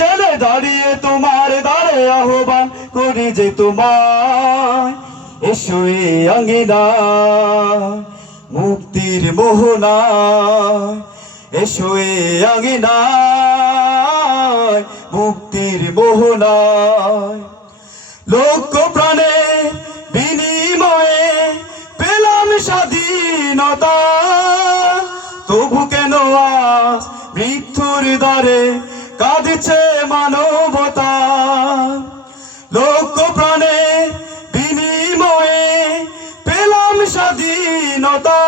জেলে দাঁড়িয়ে তোমার দ্বারে আহ্বান করি যে তোমায়, এসো এই আঙ্গিনায় মুক্তির মোহনায়, এসো এই আঙ্গিনায় মুক্তির মোহনায়। লক্ষ প্রাণে বিনিময়ে পেলাম স্বাধীনতা, তবু কেন আজ মৃত্যুর দ্বারে কাঁদছে মানবতা। লক্ষ প্রাণে বিনিময়ে পেলাম স্বাধীনতা,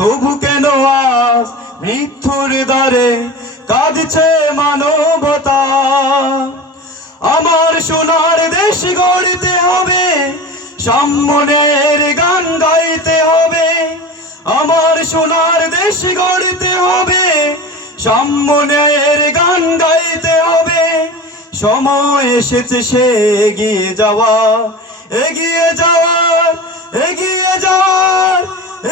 তবু কেন আজ মৃত্যুর দ্বারে কাঁদছে মানবতা। আমার সোনার দেশ গড়তে হবে, সাম্যের গান গাইতে হবে। আমার সোনার দেশ গড়তে হবে, সাম্যের গান গাইতে হবে। সময় এসেছে সে এগিয়ে যাওয়ার, এগিয়ে যাওয়ার, এগিয়ে যাওয়ার,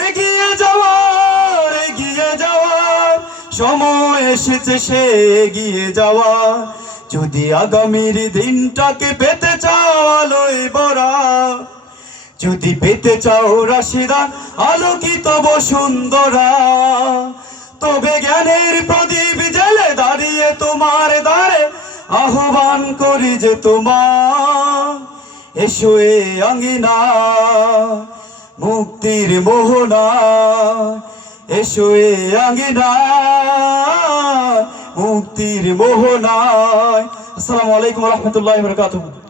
এগিয়ে যাওয়ার, এগিয়ে যাওয়ার। সময় এসেছে সে এগিয়ে যাওয়ার। যদি আগামীর দিনটাকে পেতে চাও আলোয় ভরা, যদি পেতে চাও রাশিদা আলোকিত বসুন্ধরা, তবে জ্ঞানের প্রদীপ জেলে দাঁড়িয়ে তোমার দ্বারে আহ্বান করি যে তোমার, এসো এই আঙ্গিনা মুক্তির মোহনা, এসো এই আঙ্গিনা মুক্তির মোহনায়। আসসালামু আলাইকুম ওয়া রাহমাতুল্লাহি ওয়া বারাকাতুহু।